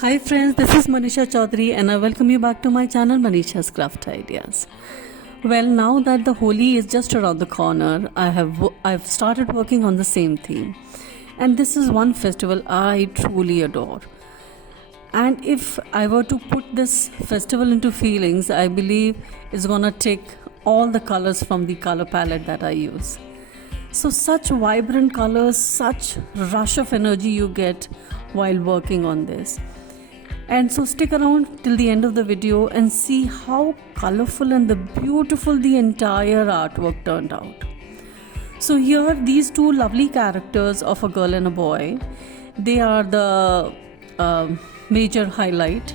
Hi friends, this is Manisha Chaudhary and I welcome you back to my channel Manisha's Craft Ideas. Well, now that the Holi is just around the corner, I've started working on the same theme. And this is one festival I truly adore. And if I were to put this festival into feelings, I believe it's gonna take all the colors from the color palette that I use. So such vibrant colors, such rush of energy you get while working on this. And so stick around till the end of the video and see how colorful and the beautiful the entire artwork turned out. So here these two lovely characters of a girl and a boy, they are the major highlight.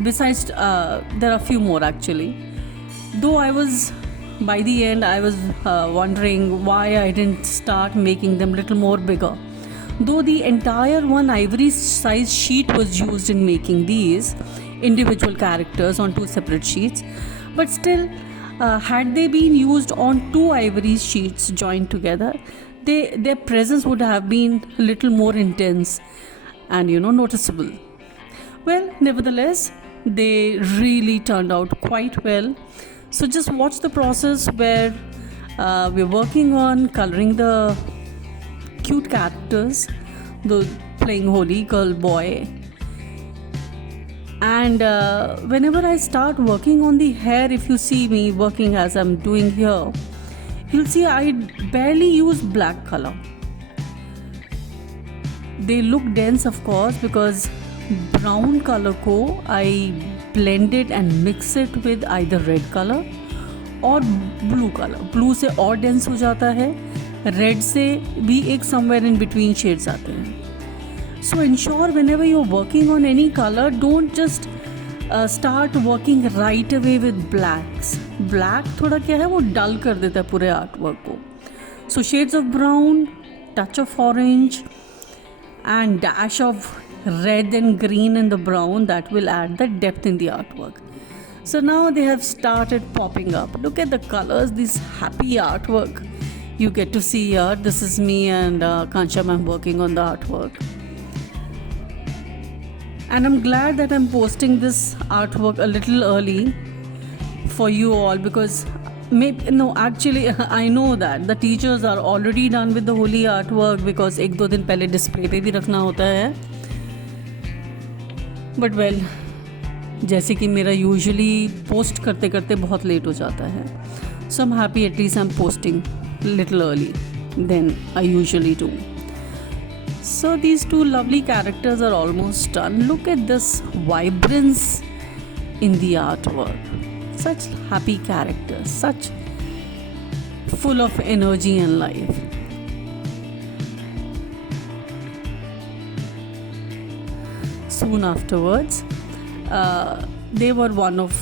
Besides, there are a few more actually. Though by the end I was wondering why I didn't start making them little more bigger. Though the entire one ivory size sheet was used in making these individual characters on two separate sheets, but still, had they been used on two ivory sheets joined together, their presence would have been a little more intense and noticeable. Well, nevertheless, they really turned out quite well. So just watch the process where we're working on coloring the cute characters, the playing Holi, girl, boy. And whenever I start working on the hair, if you see me working as I'm doing here, you'll see I barely use black color. They look dense, of course, because brown color को I blend it and mix it with either red color or blue color. Blue से और dense हो जाता है, red से भी एक somewhere in between shades आते हैं. So ensure whenever you are working on any colour, don't just start working right away with blacks. Black थोड़ा क्या है, वो डल कर देता है पूरे आर्ट वर्क को. So shades of brown, touch of orange and dash of red and green in the brown, that will add the depth in the artwork. So now they have started popping up. Look at the colors, this happy artwork you get to see here. This is me and Kancham. I'm working on the artwork, and I'm glad that I'm posting this artwork a little early for you all, because actually I know that the teachers are already done with the Holi artwork, because एक दो दिन पहले display पे भी रखना होता है. But well, जैसे कि मेरा यूजुअली पोस्ट करते करते बहुत लेट हो जाता है, so I am happy at least I am posting little early then I usually do. So these two lovely characters are almost done. Look at this vibrance in the artwork. Such happy characters, such full of energy and life. Soon afterwards, they were one of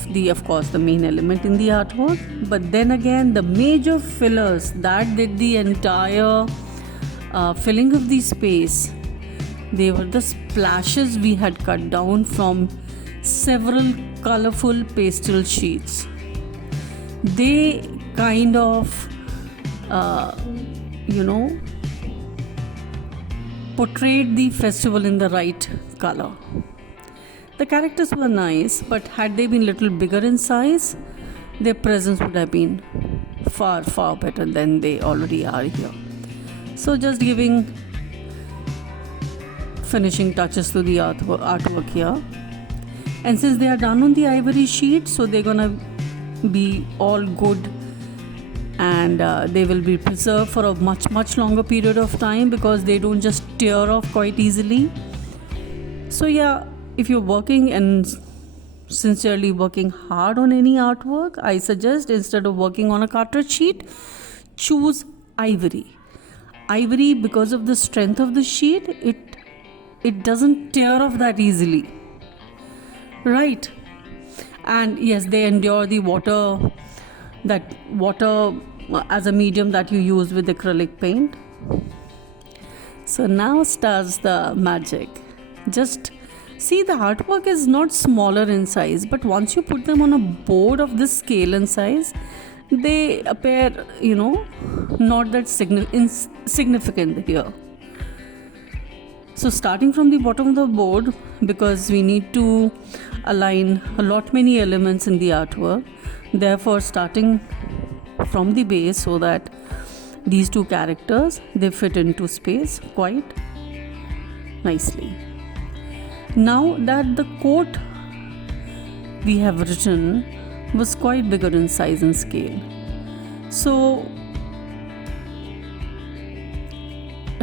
course, the main element in the artwork. But then again, the major fillers that did the entire filling of the space, they were the splashes we had cut down from several colorful pastel sheets. They kind of portrayed the festival in the right color. The characters were nice, but had they been little bigger in size, their presence would have been far, far better than they already are here. So just giving finishing touches to the artwork here. And since they are done on the ivory sheet, so they're gonna be all good, and they will be preserved for a much, much longer period of time, because they don't just tear off quite easily. So yeah, if you're working and sincerely working hard on any artwork, I suggest, instead of working on a cartridge sheet, choose ivory. Ivory, because of the strength of the sheet, it doesn't tear off that easily, right? And yes, they endure the water as a medium that you use with acrylic paint. So now starts the magic. Just see, the artwork is not smaller in size, but once you put them on a board of this scale and size, they appear, not that insignificant here. So starting from the bottom of the board, because we need to align a lot many elements in the artwork, therefore starting from the base so that these two characters, they fit into space quite nicely. Now that the quote we have written was quite bigger in size and scale, so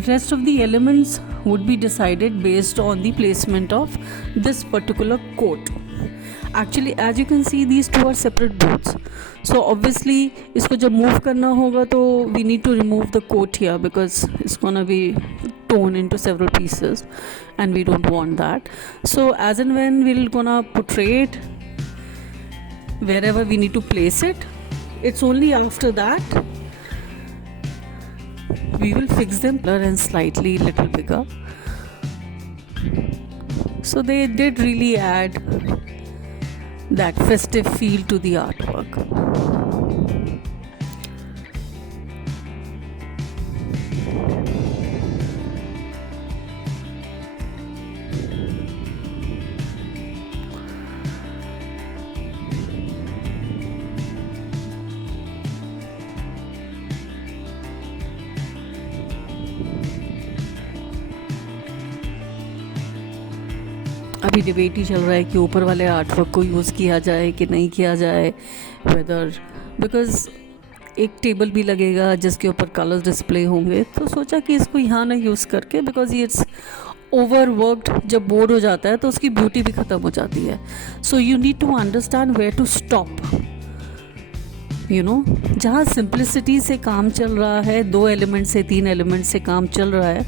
rest of the elements would be decided based on the placement of this particular quote. Actually, as you can see, these two are separate boards, so obviously इसको जब move करना होगा तो we need to remove the quote here because it's gonna be torn into several pieces and we don't want that. So as and when we're gonna portray it wherever we need to place it, it's only after that we will fix them and slightly little bigger. So they did really add that festive feel to the artwork. अभी debate ही चल रहा है कि ऊपर वाले artwork को use किया जाए कि नहीं किया जाए, वेदर, बिकॉज एक टेबल भी लगेगा जिसके ऊपर कलर्स डिस्प्ले होंगे, तो सोचा कि इसको यहाँ ना यूज़ करके, बिकॉज ये इट्स ओवरवर्कड, जब बोर्ड हो जाता है तो उसकी ब्यूटी भी ख़त्म हो जाती है. So you need to understand where to stop. You know, जहाँ सिंप्लिसिटी से काम चल रहा है, 2 एलिमेंट से 3 एलिमेंट से काम चल रहा है,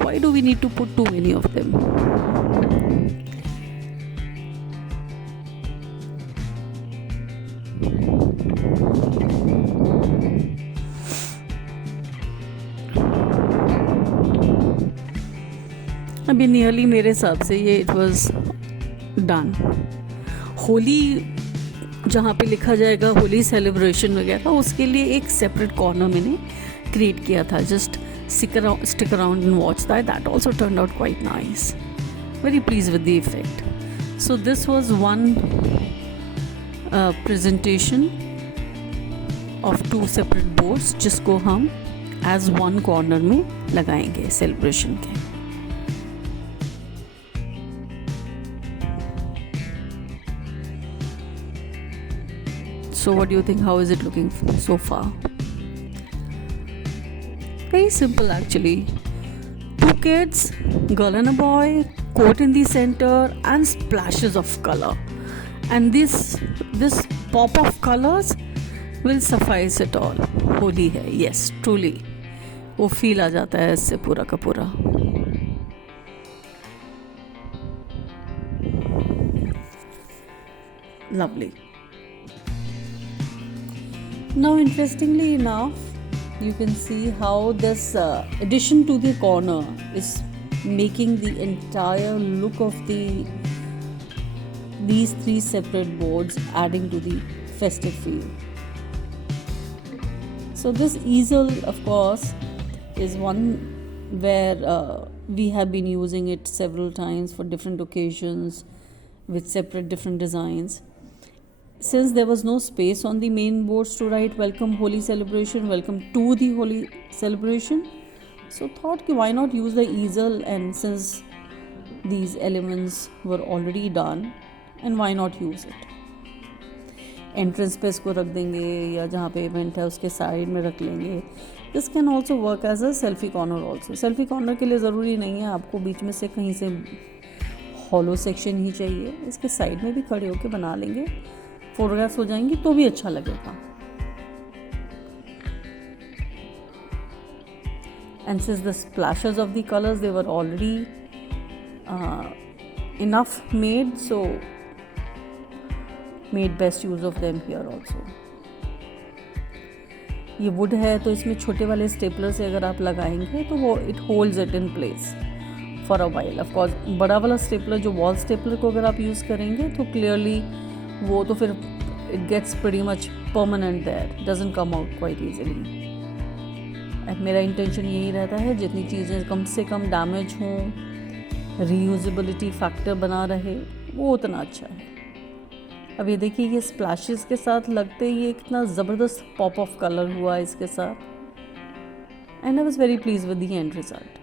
why do we need to put too many of them. अभी नियरली मेरे हिसाब से ये इट वाज डन. होली जहाँ पे लिखा जाएगा होली सेलिब्रेशन वगैरह, उसके लिए एक सेपरेट कॉर्नर मैंने क्रिएट किया था. Just stick around and watch that. That also turned out quite nice. Very pleased with the effect. So this was one presentation of 2 separate boards जिसको हम as one corner में लगाएंगे celebration के. So what do you think? How is it looking so far? Very simple actually. 2 kids, girl and a boy, quote in the center and splashes of color. And this pop of colors will suffice it all. Holi है, yes, truly. वो feel आ जाता है इससे पूरा का पूरा. Lovely. Now interestingly enough, you can see how this addition to the corner is making the entire look of these 3 separate boards, adding to the festive feel. So this easel, of course, is one where we have been using it several times for different occasions with separate different designs. Since there was no space on the main boards to write welcome Holi celebration, welcome to the Holi celebration, so thought ki why not use the easel, and since these elements were already done, and why not use it. Entrance पे इसको रख देंगे या जहाँ पे event है उसके side में रख लेंगे. This can also work as a selfie corner also. Selfie corner के लिए ज़रूरी नहीं है आपको बीच में से कहीं से हॉलो सेक्शन ही चाहिए, इसके साइड में भी खड़े होकर बना लेंगे, फोटोग्राफ्स हो जाएंगी तो भी अच्छा लगेगा. And since the splashes of the colors, they were already enough made, so made best use of them here also. ये वुड है तो इसमें छोटे वाले स्टेपलर से अगर आप लगाएंगे तो वो it holds it in place for a while. Of course बड़ा वाला स्टेपलर जो वॉल स्टेपलर को अगर आप यूज़ करेंगे तो क्लियरली वो तो फिर it gets pretty much permanent there, doesn't come out quite easily. मेरा इंटेंशन यही रहता है जितनी चीज़ें कम से कम डैमेज हों रीयूजेबिलिटी फैक्टर बना रहे, वो उतना अच्छा है। अब ये देखिए, ये स्प्लैशेस के साथ लगते ही ये कितना ज़बरदस्त पॉप ऑफ कलर हुआ है इसके साथ, and I was very please with the end result.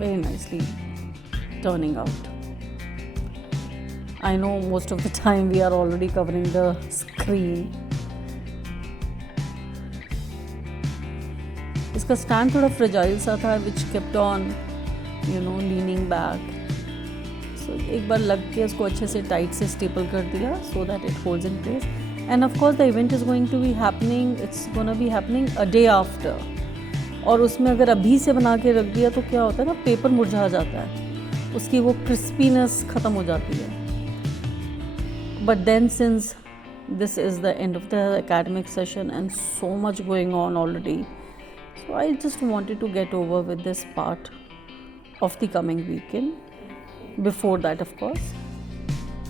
Very nicely turning out. I know most of the time we are already covering the screen. इसका स्टैंड थोड़ा फ्रेजाइल सा था, which kept on leaning back. So एक बार लग के उसको अच्छे से टाइट से स्टेपल कर दिया so that it holds in place. And of course the event is going to be happening, it's gonna be happening a day after. और उसमें अगर अभी से बना के रख दिया तो क्या होता है ना, पेपर मुरझा जाता है, उसकी वो क्रिस्पीनेस ख़त्म हो जाती है। But then since this is the end of the academic session and so much going on already, so I just wanted to get over with this part of the coming weekend before that of course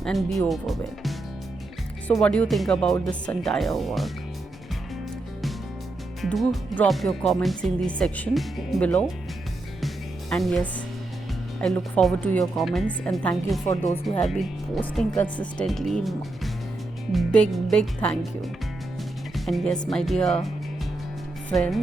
and be over with. So what do you think about this entire work? Do drop your comments in the section below, and yes, I look forward to your comments, and thank you for those who have been posting consistently. Big thank you. And yes, my dear friends,